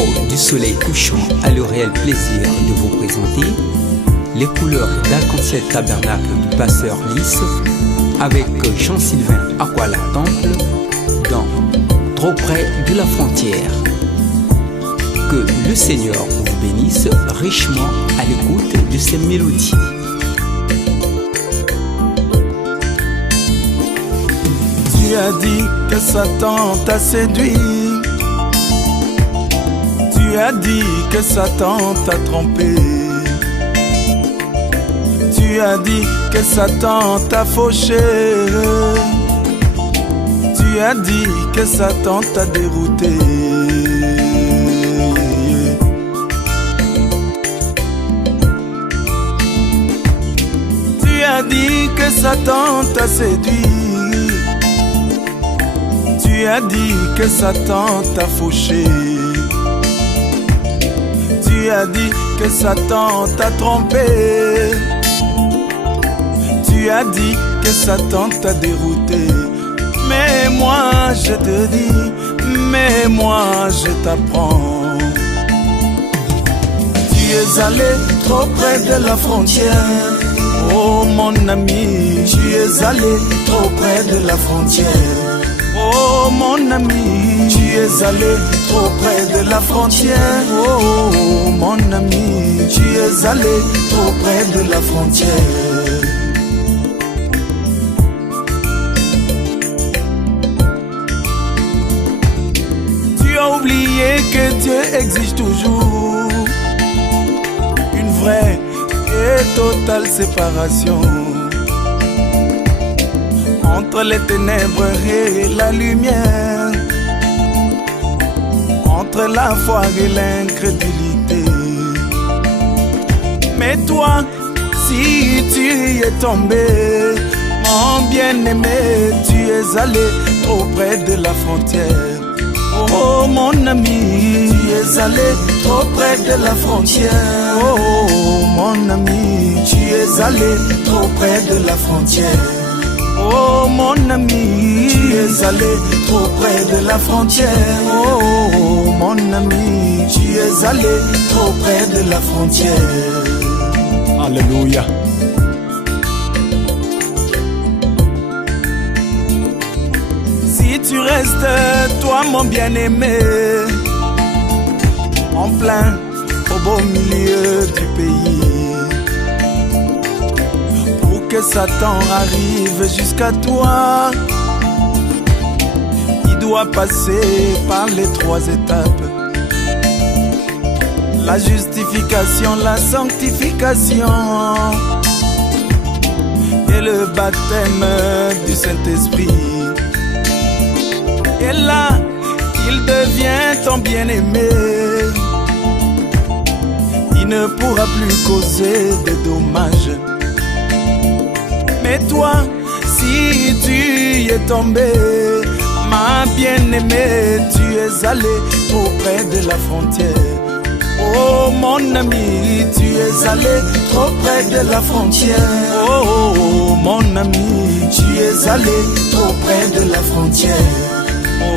repos du soleil couchant a le réel plaisir de vous présenter les couleurs d'arc-en-ciel tabernacle du pasteur Lys avec Jean-Sylvain Aquala Temple dans Trop près de la frontière. Que le Seigneur vous bénisse richement à l'écoute de ces mélodies. Tu as dit que Satan t'a séduit. Tu as dit que Satan t'a trompé. Tu as dit que Satan t'a fauché. Tu as dit que Satan t'a dérouté. Tu as dit que Satan t'a séduit. Tu as dit que Satan t'a fauché. Tu as dit que Satan t'a trompé. Tu as dit que Satan t'a dérouté. Mais moi je te dis, mais moi je t'apprends. Tu es allé trop près de la frontière. Oh mon ami, tu es allé trop près de la frontière. Oh mon ami, tu es allé trop près de la frontière. Oh mon ami, tu es allé trop près de la frontière. Tu as oublié que Dieu exige toujours une vraie et totale séparation entre les ténèbres et la lumière, entre la foi et l'incrédulité. Mais toi, si tu y es tombé, mon bien-aimé, tu es allé trop près de la frontière. Oh mon ami, tu es allé trop près de la frontière. Oh mon ami, tu es allé trop près de la frontière. Oh mon ami, tu es allé trop près de la frontière. Oh mon ami, tu es allé trop près de la frontière. Alléluia. Si tu restes, toi mon bien-aimé, en plein au beau milieu du pays, que Satan arrive jusqu'à toi, il doit passer par les 3 étapes: la justification, la sanctification et le baptême du Saint-Esprit. Et là, il devient ton bien-aimé. Il ne pourra plus causer de dommages. Mais toi, si tu y es tombé, ma bien-aimée, tu es allé trop près de la frontière. Oh mon ami, tu es allé trop près de la frontière. Oh mon ami, tu es allé trop près de la frontière.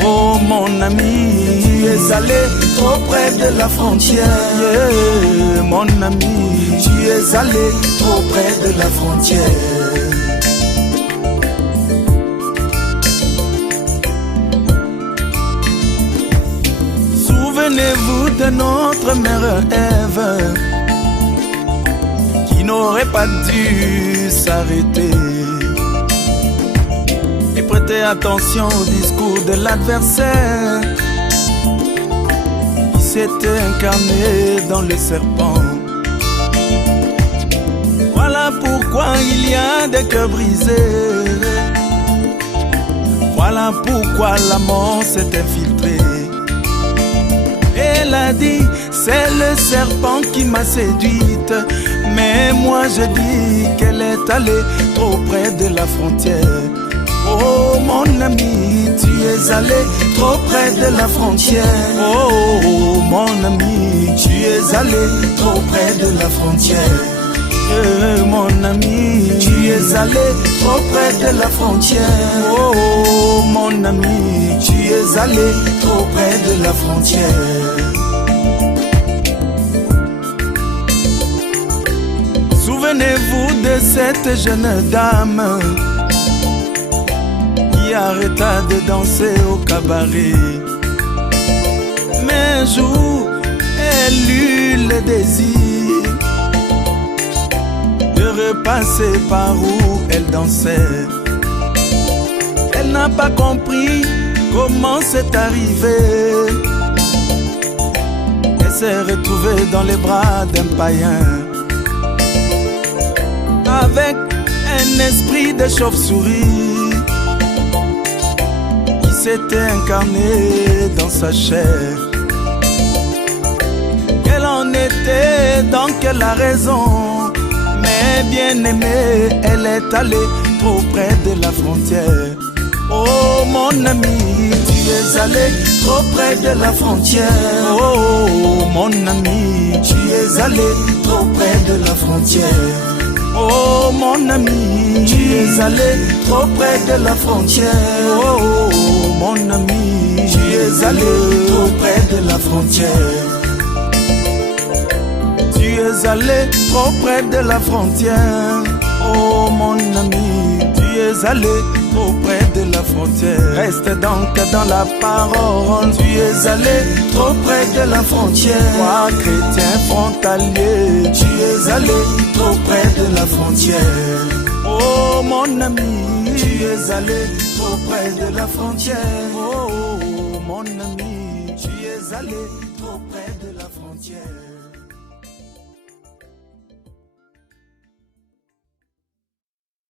Oh mon ami, tu es allé trop près de la frontière. Yeah, mon ami, tu es allé trop près de la frontière. Souvenez-vous de notre mère Ève, qui n'aurait pas dû s'arrêter et prêter attention au discours de l'adversaire qui s'était incarné dans le serpent. Voilà pourquoi il y a des cœurs brisés. Voilà pourquoi la mort s'est infiltrée. Elle a dit, c'est le serpent qui m'a séduite. Mais moi je dis qu'elle est allée trop près de la frontière. Oh mon ami, tu es allé trop près de la frontière. Oh mon ami, tu es allé trop près de la frontière. Mon ami, tu es allé trop près de la frontière. Oh mon ami, tu es allé trop près de la frontière. Souvenez-vous de cette jeune dame qui arrêta de danser au cabaret. Mais un jour, elle eut le désir de repasser par où elle dansait. Elle n'a pas compris comment c'est arrivé. Elle s'est retrouvée dans les bras d'un païen, avec un esprit de chauve-souris qui s'était incarné dans sa chair. Quelle en était donc la raison? Mais bien aimée, elle est allée trop près de la frontière. Oh mon ami, tu es allé trop près de la frontière. Oh mon ami, tu es allé trop près de la frontière. Oh mon ami, tu es allé trop près de la frontière. Oh mon ami, tu es allé trop près de la frontière. Tu es allé trop près de la frontière. Oh mon ami, tu es allé trop près de la frontière. Reste donc dans la parole. Tu es allé trop près de la frontière. Toi, chrétien frontalier, tu es allé trop près de la frontière. Oh mon ami, tu es allé trop près de la frontière. Oh mon ami, tu es allé trop près de la frontière.